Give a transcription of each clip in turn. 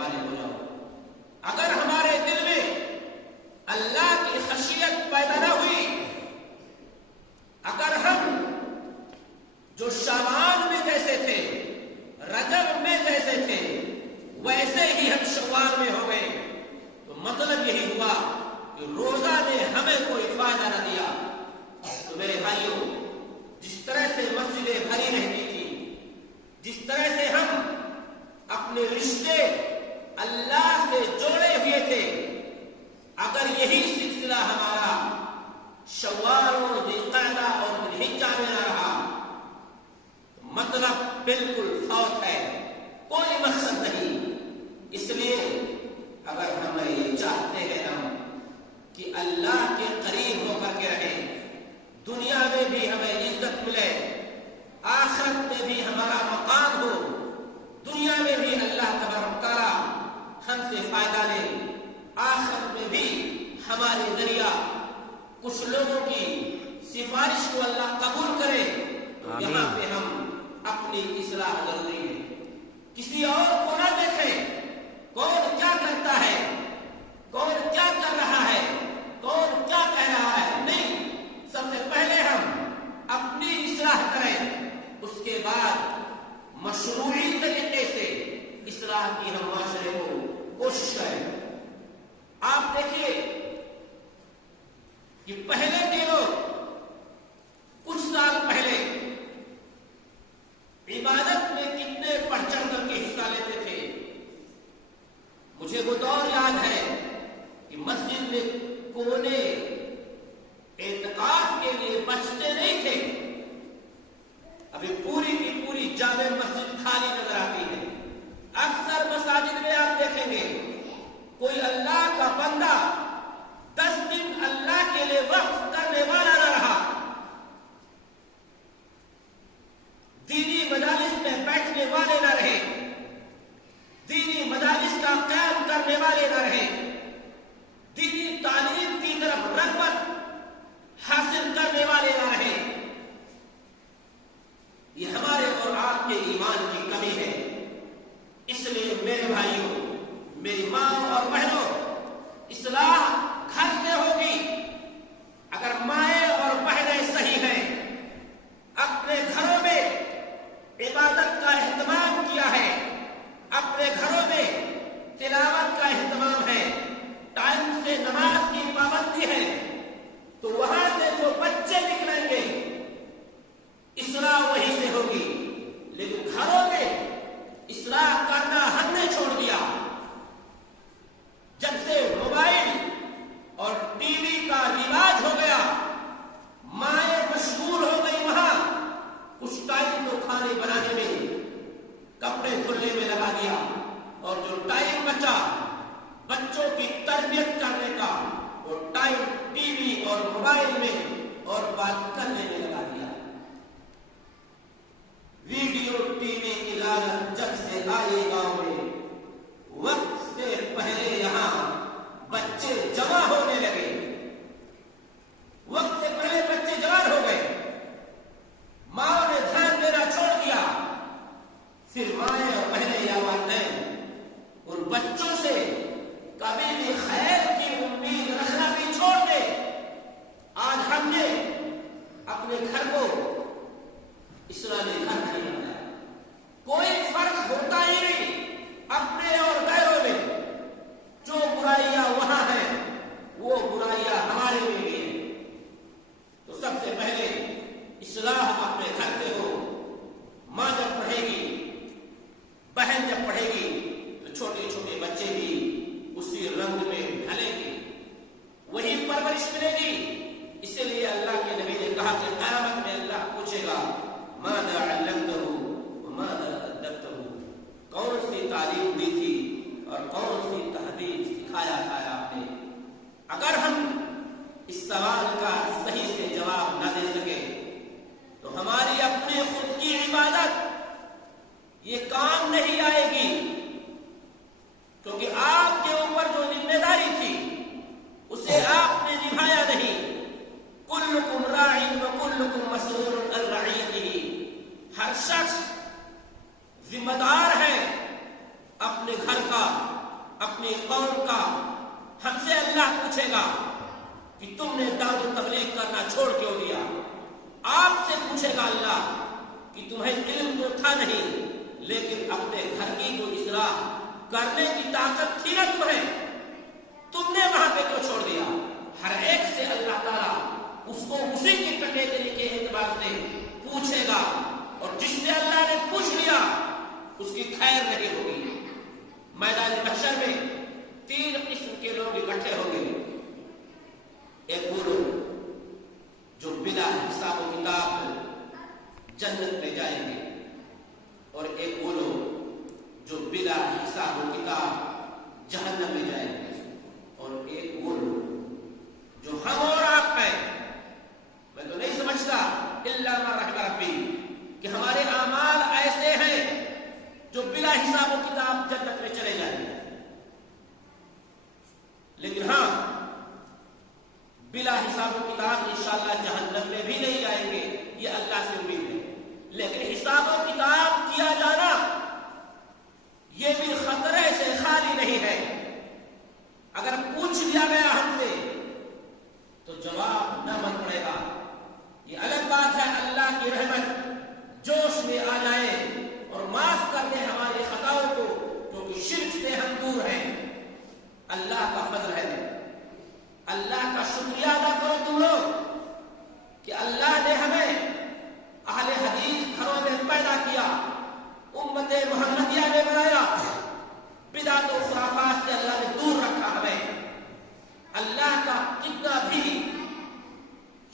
والے ہو جاؤ۔ اگر ہمارے دل میں اللہ کی خشیت پیدا نہ ہوئی، اگر ہم جو شعبان میں جیسے تھے، رجب میں جیسے تھے، ویسے ہی ہم شوال میں ہو گئے، تو مطلب یہی ہوا کہ روزہ نے ہمیں کوئی فائدہ نہ دیا۔ تو میرے بھائیوں، جس طرح سے مسجدیں بھری رہتی تھی، جس طرح سے ہم اپنے رشتے اللہ سے جوڑے ہوئے تھے، اگر یہی سلسلہ ہمارا شوال اور ذوالقعدہ اور ذوالحجہ میں نہ رہا، مطلب بالکل فوت ہے، کوئی مقصد نہیں۔ اس لیے اگر ہم یہ چاہتے ہیں ہم کہ اللہ کے قریب ہو کر کے رہیں، دنیا میں بھی ہمیں عزت ملے، آخرت میں بھی ہمارا مقام ہو، دنیا میں بھی اللہ تبارک تعالیٰ ہم سے فائدہ لے، آخرت میں بھی ہمارے ذریعہ کچھ لوگوں کی سفارش کو اللہ قبول کرے، تو یہاں پہ ہم اپنی اصلاح ضروری ہے۔ کسی اور کو نہ دیکھیں کون کیا کرتا ہے، کون کیا کر رہا ہے، کون کیا کہہ رہا ہے، نہیں، سب سے پہلے ہم اپنی اصلاح کریں، اس کے بعد مشروعی طریقے سے اصلاح کی ہم معاشرے کو کوشش کریں۔ آپ دیکھیے کہ پہلے کے لوگ کچھ سال پہلے عبادت میں کتنے بڑھ چڑھ کر کے حصہ لیتے تھے۔ مجھے وہ دور یاد ہے کہ مسجد میں کونے اعتکاف کے لیے بچتے نہیں تھے، ابھی پوری کی پوری جامع مسجد خالی نظر آتی ہے۔ اکثر مساجد میں آپ دیکھیں گے کوئی اللہ کا بندہ 10 دن اللہ کے لیے وقف کرنے والا نہ رہا، دینی مجالس میں بیٹھنے والے نہ رہے، دینی مجالس کا قیام کرنے والے نہ رہے، دینی تعلیم کی طرف رغبت حاصل کرنے والے نہ رہے۔ یہ ہمارے اور آپ کے ایمان کی کمی ہے۔ اس لیے میرے بھائیوں، میری ماں اور بہنوں، اصلاح گھر سے ہوگی۔ اگر مائیں اور بہنیں صحیح ہیں، اپنے گھروں میں عبادت کا اہتمام کیا ہے، اپنے گھروں میں تلاوت کا اہتمام ہے، ٹائم سے نماز کی پابندی ہے، تو وہاں سے جو بچے نکلیں گے اصلاح وہی سے ہوگی۔ لیکن گھروں میں اصلاح کرنا ہم نے چھوڑ دیا۔ جب سے موبائل اور ٹی وی کا رواج ہو گیا، مائیں مشغول ہو گئی، وہاں کچھ ٹائم تو کھانے بنانے میں، کپڑے دھلنے میں لگا دیا، اور جو ٹائم بچا بچوں کی تربیت کرنے کا، وہ ٹائم ٹی وی اور موبائل میں اور بات کرنے میں لگا دیا۔ ویڈیو ٹی وی کی لعنت جب سے آئی گاؤں میں، وقت سے پہلے یہاں بچے جمع ہونے لگے، وقت سے پہلے بچے جوان ہو گئے، ماں نے دھیان دینا چھوڑ دیا، پھر مائیں اور بہنیں یا والدین ان بچوں سے کبھی بھی خیر کی امید رکھنا بھی چھوڑ دے۔ آج ہم نے اپنے گھر کو اسلامی گھر نہیں بنایا، کوئی فرق ہوتا ہی نہیں اپنے اور غیروں میں، جو برائیاں وہاں ہیں وہ برائیاں ہمارے میں بھی ہیں۔ تو سب سے پہلے اصلاح اپنے گھر سے ہو۔ ماں جب پڑھے گی، بہن جب پڑھے گی، تو چھوٹے چھوٹے بچے بھی اسی رنگ میں ڈھلیں گے، وہی پرورش ملے گی۔ اسی لیے اللہ کے نبی نے کہا کہ قیامت میں اللہ پوچھے گا ماذا علمتہ وماذا ادبتہ، کون سی تعلیم دی تھی اور کون سی تہذیب سکھایا تھا آپ نے۔ اگر ہم اس سوال کا صحیح سے جواب نہ دے سکے تو ہماری اپنی خود کی عبادت یہ کام نہیں آئے گی، کیونکہ آپ کے اوپر جو ذمہ داری تھی اسے آپ نے نبھایا نہیں۔ کلکم راع وکلکم مسئول عن رعیتہ، ہر شخص ذمہ دار ہے اپنے اپنے گھر کا، اپنی قوم کا ہم سے اللہ پوچھے گا کہ تم نے دعوت و تبلیغ کرنا چھوڑ کیوں دیا؟ آپ سے پوچھے گا اللہ کہ تمہیں علم تو تھا نہیں، لیکن اپنے گھر کی کو اصلاح کرنے کی طاقت تھی نا تمہیں، تم نے وہاں پہ کیوں چھوڑ دیا؟ ہر ایک سے اللہ تعالیٰ اس کو اسی کی کیٹیگری کے اعتبار سے پوچھے گا، اور جس سے اللہ نے پوچھ لیا اس کی خیر نہیں ہوگی۔ میدان محشر میں 3 قسم کے لوگ اکٹھے ہوں گے۔ ایک وہ لوگ جو بلا حساب و کتاب جنت میں جائیں گے، اور ایک وہ لوگ جو بلا حساب و کتاب جہنم میں جائیں گے، اور ایک وہ لوگ جو ہم اور آپ ہیں۔ میں تو نہیں سمجھتا الا ما رحم ربی کہ ہمارے اعمال ایسے ہیں جو بلا حساب و کتاب جنت میں چلے جائیں گے، لیکن ہاں بلا حساب و کتاب انشاءاللہ جہنم میں بھی نہیں جائیں گے، یہ اللہ سے امید ہے۔ لیکن حساب و کتاب کیا جانا یہ بھی خطرے سے خالی نہیں ہے۔ اگر پوچھ لیا گیا ہم سے تو جواب نہ بن پڑے گا۔ یہ الگ بات ہے اللہ کی رحمت جوش میں آ جائے اور معاف کر دے ہماری خطاؤں کو، کیونکہ شرک سے ہم دور ہیں۔ اللہ کا فضل ہے، اللہ کا شکریہ ادا کرو تم لوگ کہ اللہ نے ہمیں اہل حدیث گھروں میں پیدا کیا، امت محمدیہ نے بنایا، بدعت و خرافات سے اللہ نے دور رکھا ہمیں۔ اللہ کا کتنا بھی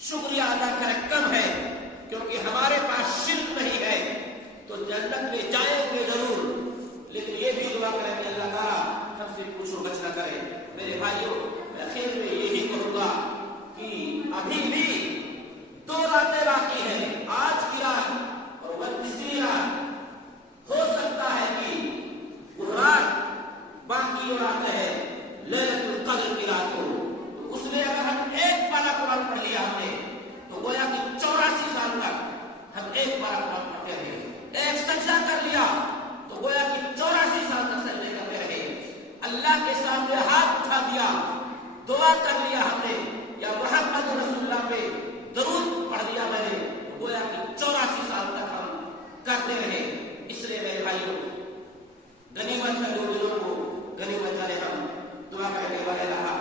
شکریہ ادا کرے کم ہے، کیونکہ ہمارے پاس شرک نہیں ہے تو جنت میں جائیں گے ضرور، لیکن یہ بھی دعا کریں کہ اللہ تعالیٰ ہم سے پوچھو بچ نہ کرے۔ میرے بھائیوں، میں آخر میں یہی کہوں گا کہ ابھی بھی 2 راتیں باقی ہیں، آج کی رات اور 29ویں رات۔ ہو سکتا ہے کہ وہ رات باقی جو رات ہے لیلۃ القدر کی رات ہو، اس میں اگر ہم ایک پارہ قرآن پڑھ لیا ہم نے تو گویا کہ 84 سال تک ہم ایک پارہ قرآن پڑھتے رہے، ایک سجدہ کر لیا تو گویا کہ 84 سال تک سجدے کرتے رہے، اللہ کے سامنے ہاتھ اٹھا دیا، دعا کر لیا ہم نے، یا محمد رسول اللہ پہ درود پڑھ دیا میں نے، گویا کہ 84 سال تک ہم کرتے رہے۔ اس لیے میرے بھائیوں، غنیمت ہے 2 دنوں کو غنیمت جانے، ہم دعا کرنے والے رہا،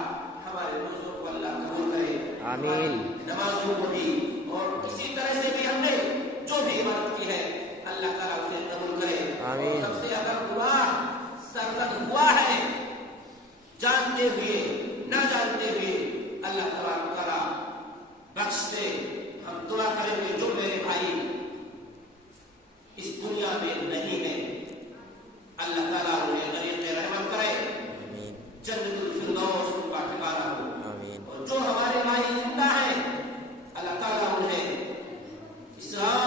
ہمارے روزوں کو اللہ قبول کرے، آمین، نمازوں کو بھی، اور اسی طرح سے بھی ہم نے جو بھی عبادت کی ہے اللہ تعالیٰ اسے قبول کرے، آمین۔ اور سب سے اگر گناہ سرزد ہوا ہے جانتے ہوئے نہ جانتے ہوئے، اللہ تعالیٰ بخش دے۔ ہم دعا کریں گے جو میرے بھائی اس دنیا میں نہیں ہے، اللہ تعالیٰ انہیں طریق رحمت کرے، جنت الفردوس ان کا ٹھکانہ ہو، اور جو ہمارے بھائی زندہ ہیں اللہ تعالیٰ انہیں اسلام